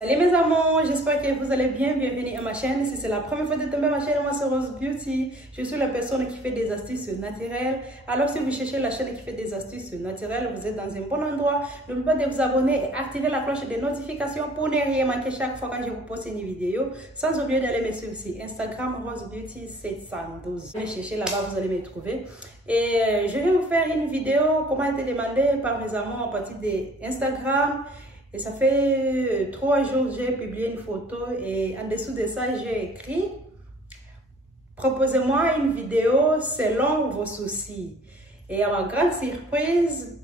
Salut mes amours, j'espère que vous allez bien. Bienvenue à ma chaîne. Si c'est la première fois de tomber à ma chaîne, moi c'est Rose Beauty. Je suis la personne qui fait des astuces naturelles. Alors si vous cherchez la chaîne qui fait des astuces naturelles, vous êtes dans un bon endroit. N'oubliez pas de vous abonner et activer la cloche de notification pour ne rien manquer chaque fois quand je vous poste une vidéo. Sans oublier d'aller me suivre sur Instagram Rose Beauty 712. Allez chercher là-bas, vous allez me trouver. Et je vais vous faire une vidéo comment a été demandé par mes amours à partir d'Instagram. Et ça fait 3 jours que j'ai publié une photo et en dessous de ça, j'ai écrit « Proposez-moi une vidéo selon vos soucis ». Et à ma grande surprise,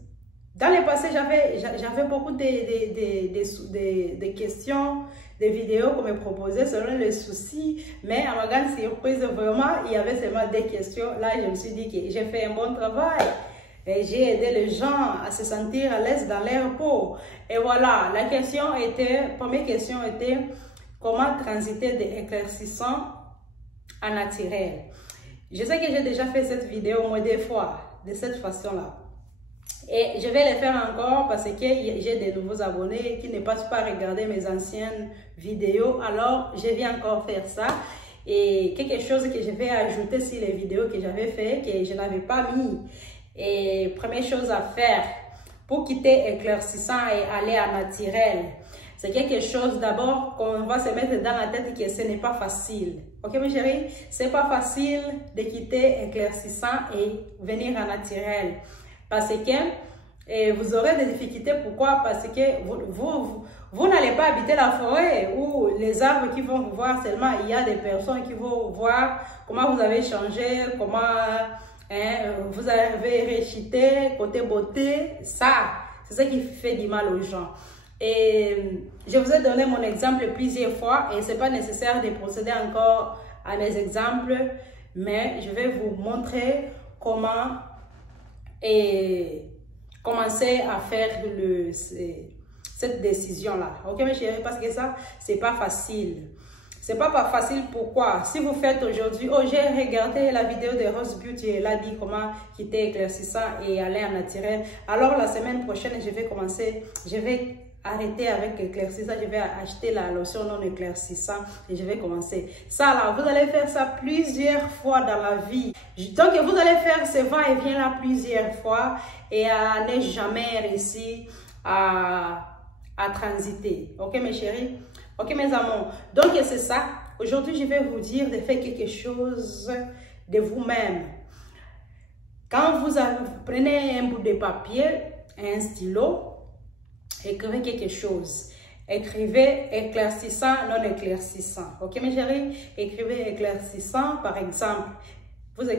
dans le passé, j'avais beaucoup de questions, des vidéos qu'on me proposait selon les soucis. Mais à ma grande surprise, vraiment, il y avait seulement des questions. Là, je me suis dit que j'ai fait un bon travail. J'ai aidé les gens à se sentir à l'aise dans leur peau. Et voilà, la première question était comment transiter des éclaircissants à naturel. Je sais que j'ai déjà fait cette vidéo au moins 2 fois, de cette façon-là. Et je vais le faire encore parce que j'ai des nouveaux abonnés qui ne passent pas regarder mes anciennes vidéos. Alors, je vais encore faire ça. Et quelque chose que je vais ajouter sur les vidéos que j'avais fait, que je n'avais pas mis. Et première chose à faire pour quitter éclaircissant et aller à naturel, c'est quelque chose d'abord qu'on va se mettre dans la tête que ce n'est pas facile. Ok mes chéris, c'est pas facile de quitter éclaircissant et venir à naturel parce que vous aurez des difficultés. Pourquoi? Parce que vous n'allez pas habiter la forêt où les arbres qui vont vous voir seulement, il y a des personnes qui vont voir comment vous avez changé, comment vous avez réchité, côté beauté. Ça, c'est ça qui fait du mal aux gens. Et je vous ai donné mon exemple plusieurs fois et c'est pas nécessaire de procéder encore à mes exemples, mais je vais vous montrer comment commencer à faire cette décision-là. Ok mes chéris, parce que ça, c'est pas facile. C'est pas facile. Pourquoi? Si vous faites aujourd'hui, oh j'ai regardé la vidéo de Rose Beauty, elle a dit comment quitter éclaircissant et aller en naturel. Alors la semaine prochaine, je vais arrêter avec éclaircissant, je vais acheter la lotion non éclaircissant et je vais commencer. Ça là, vous allez faire ça plusieurs fois dans la vie. Donc vous allez faire ce va-et-vient là plusieurs fois et à ne jamais réussir à transiter. Ok mes chéris? Ok mes amours, donc c'est ça. Aujourd'hui, je vais vous dire de faire quelque chose de vous-même. Quand vous prenez un bout de papier, un stylo, écrivez quelque chose. Écrivez éclaircissant, non éclaircissant. Ok mes chéris? Écrivez éclaircissant, par exemple. Vous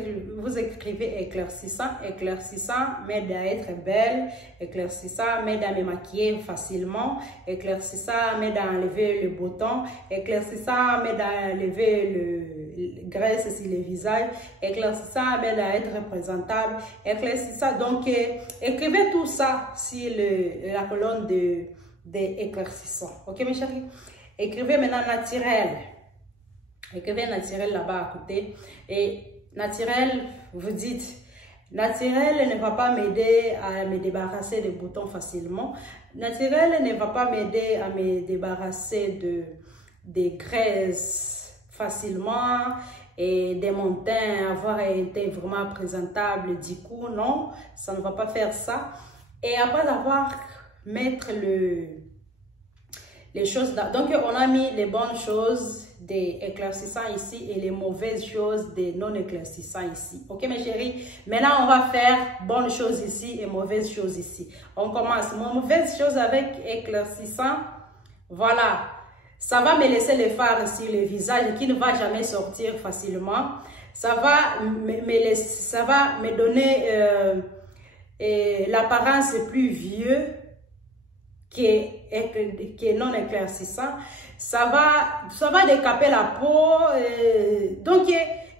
écrivez éclaircissant. Éclaircissant m'aide à être belle. Éclaircissant m'aide à me maquiller facilement. Éclaircissant m'aide à enlever le bouton. Éclaircissant m'aide à enlever le graisse sur le visage. Éclaircissant m'aide à être présentable. Éclaircissant, donc écrivez tout ça sur la colonne de éclaircissant. Ok mes chéris? Écrivez maintenant naturel. Écrivez naturel là-bas à côté. Et naturel, vous dites, naturel ne va pas m'aider à me débarrasser des boutons facilement. Naturel ne va pas m'aider à me débarrasser des graisses facilement et des montants, avoir été vraiment présentable. Du coup, non, ça ne va pas faire ça. Et après avoir mettre les choses, donc on a mis les bonnes choses des éclaircissants ici et les mauvaises choses des non éclaircissants ici. Ok mes chéris, maintenant on va faire bonnes choses ici et mauvaises choses ici. On commence. Mauvaise chose avec éclaircissant, voilà, ça va me laisser les fards sur le visage qui ne va jamais sortir facilement. Ça va me donner l'apparence plus vieux qui est non éclaircissant. Ça va décaper la peau. Donc,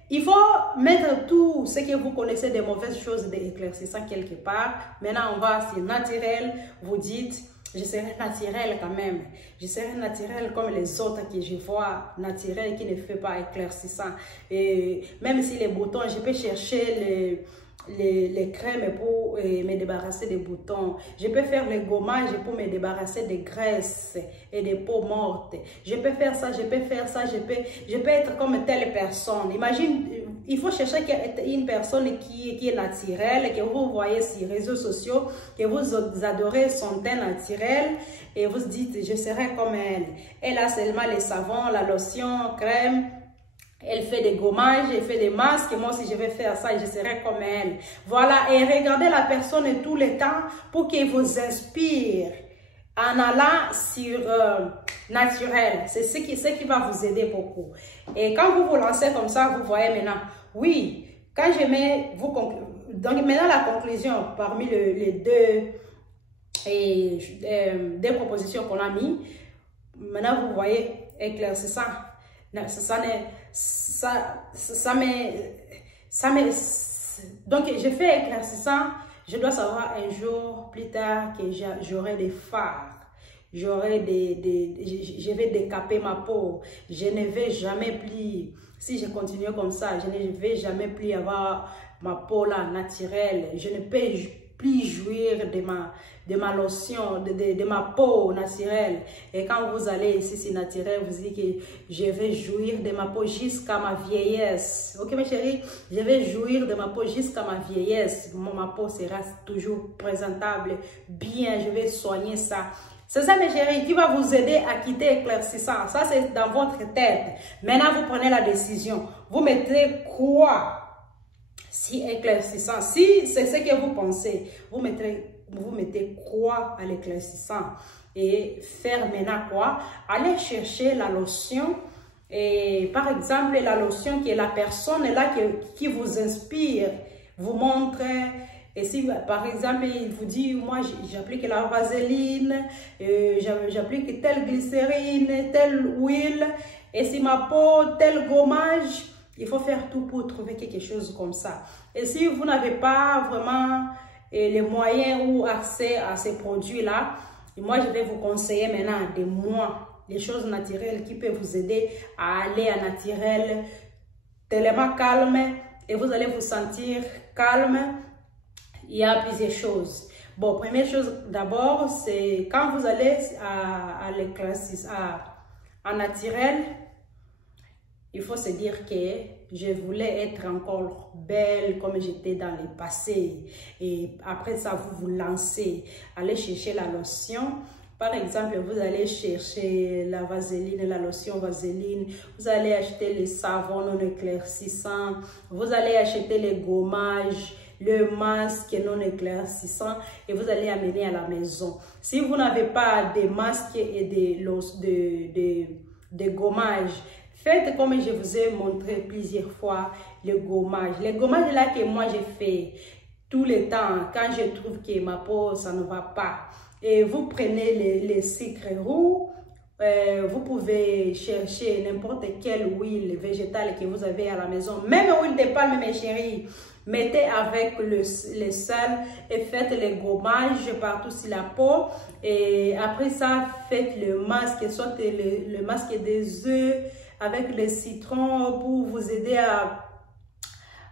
il faut mettre tout ce que vous connaissez des mauvaises choses d'éclaircissant quelque part. Maintenant, on va sur naturel. Vous dites, je serai naturel quand même. Je serai naturel comme les autres que je vois naturel qui ne fait pas éclaircissant. Et même si les boutons, je peux chercher les crèmes pour me débarrasser des boutons. Je peux faire les gommages pour me débarrasser des graisses et des peaux mortes. Je peux faire ça, je peux faire ça, je peux être comme telle personne. Imagine, il faut chercher une personne qui est naturelle, que vous voyez sur les réseaux sociaux, que vous adorez son teint naturel et vous dites, je serai comme elle. Elle a seulement les savons, la lotion, crème. Elle fait des gommages, elle fait des masques, et moi aussi je vais faire ça et je serai comme elle. Voilà, et regardez la personne tout le temps pour qu'elle vous inspire en allant sur naturel. C'est ce qui va vous aider beaucoup. Et quand vous vous lancez comme ça, vous voyez maintenant, oui, quand je mets, donc maintenant la conclusion parmi les deux propositions qu'on a mis, maintenant vous voyez éclaircissant. Donc je fais éclaircissant, je dois savoir un jour plus tard que j'aurai des fards, je vais décaper ma peau, je ne vais jamais plus, si je continue comme ça, je ne vais jamais plus avoir ma peau là naturelle, je ne peux plus jouir de ma lotion, de ma peau naturelle. Et quand vous allez ici, c'est naturel, vous dites que je vais jouir de ma peau jusqu'à ma vieillesse. Ok, mes chéris, je vais jouir de ma peau jusqu'à ma vieillesse. Ma peau sera toujours présentable, bien, je vais soigner ça. C'est ça, mes chéris, qui va vous aider à quitter éclaircissant. Ça, c'est dans votre tête. Maintenant, vous prenez la décision. Vous mettez quoi? Si éclaircissant, si c'est ce que vous pensez, vous mettez quoi à l'éclaircissant et faire maintenant quoi? Allez chercher la lotion et par exemple la lotion qui est la personne là qui vous inspire, vous montre. Et si par exemple il vous dit, moi j'applique la vaseline, j'applique telle glycérine, telle huile, et si ma peau, tel gommage, il faut faire tout pour trouver quelque chose comme ça. Et si vous n'avez pas vraiment les moyens ou accès à ces produits-là, moi, je vais vous conseiller maintenant des choses naturelles qui peuvent vous aider à aller à naturel, tellement calme, et vous allez vous sentir calme. Il y a plusieurs choses. Bon, première chose d'abord, c'est quand vous allez à l'éclaircissement, à naturel, il faut se dire que je voulais être encore belle comme j'étais dans le passé. Et après ça, vous vous lancez. Allez chercher la lotion. Par exemple, vous allez chercher la vaseline, la lotion vaseline. Vous allez acheter les savons non éclaircissants. Vous allez acheter les gommages, le masque non éclaircissant. Et vous allez amener à la maison. Si vous n'avez pas de masques et de gommages, faites comme je vous ai montré plusieurs fois le gommage. Les gommages là que moi j'ai fait tout le temps quand je trouve que ma peau ça ne va pas. Et vous prenez les sucres roux, vous pouvez chercher n'importe quelle huile végétale que vous avez à la maison. Même huile de palme mes chéris. Mettez avec le sel et faites les gommages partout sur la peau. Et après ça, faites le masque, soit le masque des œufs avec le citron pour vous aider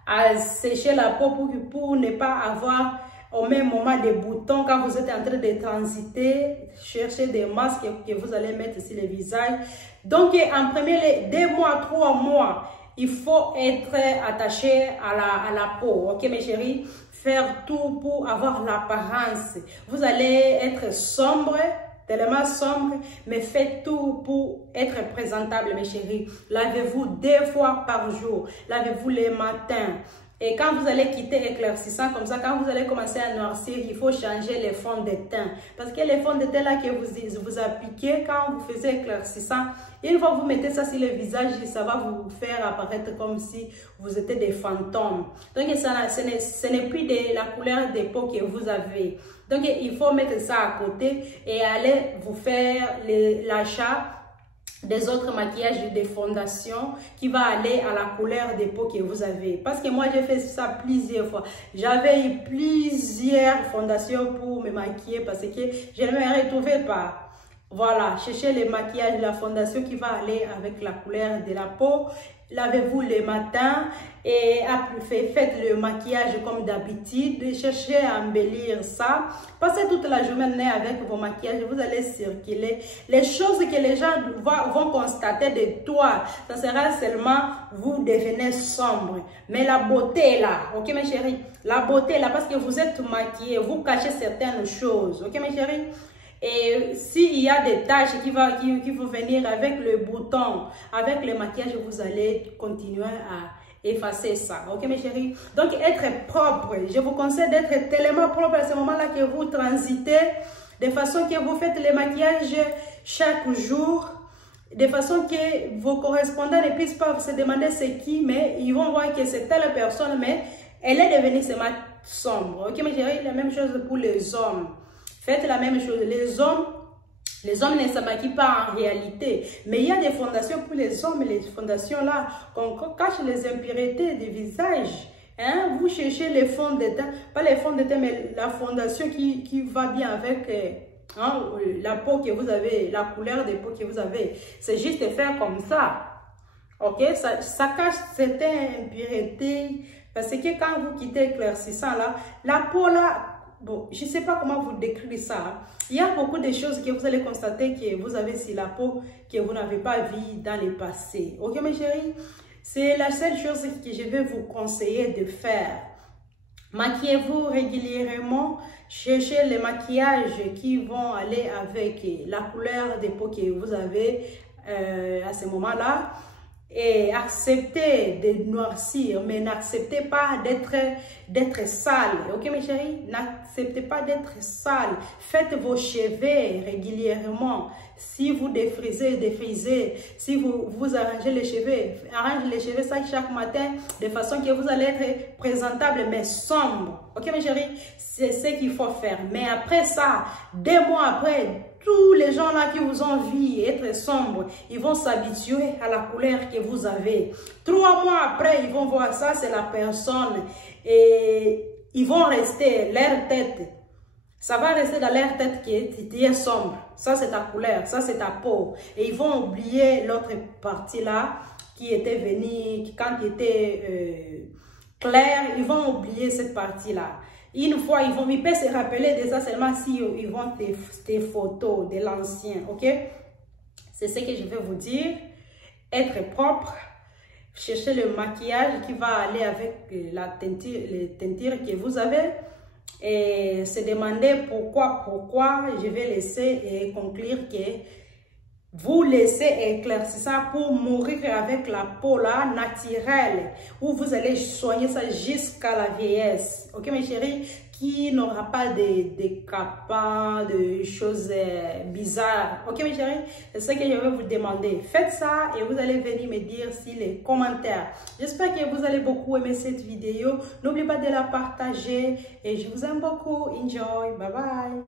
à sécher la peau pour ne pas avoir au même moment des boutons quand vous êtes en train de transiter. Cherchez des masques que vous allez mettre sur le visage. Donc, en premier, 2 mois, 3 mois, il faut être attaché à la peau. Ok, mes chéris? Faire tout pour avoir l'apparence. Vous allez être sombre, tellement sombre, mais faites tout pour être présentable, mes chéris. Lavez-vous 2 fois par jour. Lavez-vous le matin. Et quand vous allez quitter éclaircissant comme ça, quand vous allez commencer à noircir, il faut changer les fonds de teint. Parce que les fonds de teint là que vous appliquez quand vous faites éclaircissant, une fois que vous mettez ça sur le visage, ça va vous faire apparaître comme si vous étiez des fantômes. Donc ce n'est plus de la couleur des peaux que vous avez. Donc il faut mettre ça à côté et aller vous faire l'achat des autres maquillages de fondation qui va aller à la couleur des peaux que vous avez. Parce que moi, j'ai fait ça plusieurs fois. J'avais eu plusieurs fondations pour me maquiller parce que je ne me retrouvais pas. Voilà, cherchez le maquillage, la fondation qui va aller avec la couleur de la peau. Lavez-vous le matin et faites le maquillage comme d'habitude. Cherchez à embellir ça. Passez toute la journée avec vos maquillages. Vous allez circuler. Les choses que les gens vont constater de toi, ça sera seulement vous devenez sombre. Mais la beauté est là. Ok mes chéris? La beauté est là parce que vous êtes maquillés. Vous cachez certaines choses. Ok mes chéris? Et s'il y a des taches qui vont venir avec le bouton, avec le maquillage, vous allez continuer à effacer ça. Ok mes chéris? Donc être propre. Je vous conseille d'être tellement propre à ce moment-là que vous transitez, de façon que vous faites le maquillage chaque jour, de façon que vos correspondants ne puissent pas se demander c'est qui, mais ils vont voir que c'est telle personne, mais elle est devenue sombre. Ok mes chéris? La même chose pour les hommes. Faites la même chose. Les hommes ne se maquillent pas en réalité. Mais il y a des fondations pour les hommes. Les fondations là, qu'on cache les impuretés du visage. Hein? Vous cherchez les fonds de teint. Pas les fonds de teint, mais la fondation qui va bien avec la peau que vous avez, la couleur de peau que vous avez. C'est juste faire comme ça. Ok? Ça cache certaines impuretés. Parce que quand vous quittez éclaircissant là, la peau là, bon, je ne sais pas comment vous décrire ça. Il y a beaucoup de choses que vous allez constater que vous avez sur la peau que vous n'avez pas vu dans le passé. Ok mes chéris? C'est la seule chose que je vais vous conseiller de faire. Maquillez-vous régulièrement. Cherchez les maquillages qui vont aller avec la couleur de peau que vous avez à ce moment-là. Et acceptez de noircir, mais n'acceptez pas d'être sale. Ok mes chéris? N'acceptez pas d'être sale. Faites vos cheveux régulièrement. Si vous défrisez. Si vous arrangez les cheveux ça chaque matin, de façon que vous allez être présentable mais sombre. Ok mes chéris? C'est ce qu'il faut faire. Mais après ça, 2 mois après, tous les gens là qui vous ont vu être sombre, ils vont s'habituer à la couleur que vous avez. 3 mois après, ils vont voir ça, c'est la personne. Et ils vont rester, leur tête, ça va rester dans leur tête qui est sombre. Ça, c'est ta couleur, ça, c'est ta peau. Et ils vont oublier l'autre partie là qui était venue, quand il était clair, ils vont oublier cette partie là. Une fois, ils peuvent se rappeler de ça seulement si ils vont tes photos de l'ancien, ok? C'est ce que je vais vous dire. Être propre, chercher le maquillage qui va aller avec la teinture, les teintures que vous avez. Et se demander pourquoi je vais laisser et conclure que vous laissez éclaircissant pour mourir avec la peau là naturelle, où vous allez soigner ça jusqu'à la vieillesse. Ok mes chéris? Qui n'aura pas de capas, de choses bizarres. Ok mes chéris? C'est ce que je vais vous demander. Faites ça et vous allez venir me dire sur les commentaires. J'espère que vous allez beaucoup aimer cette vidéo. N'oubliez pas de la partager et je vous aime beaucoup. Enjoy. Bye bye.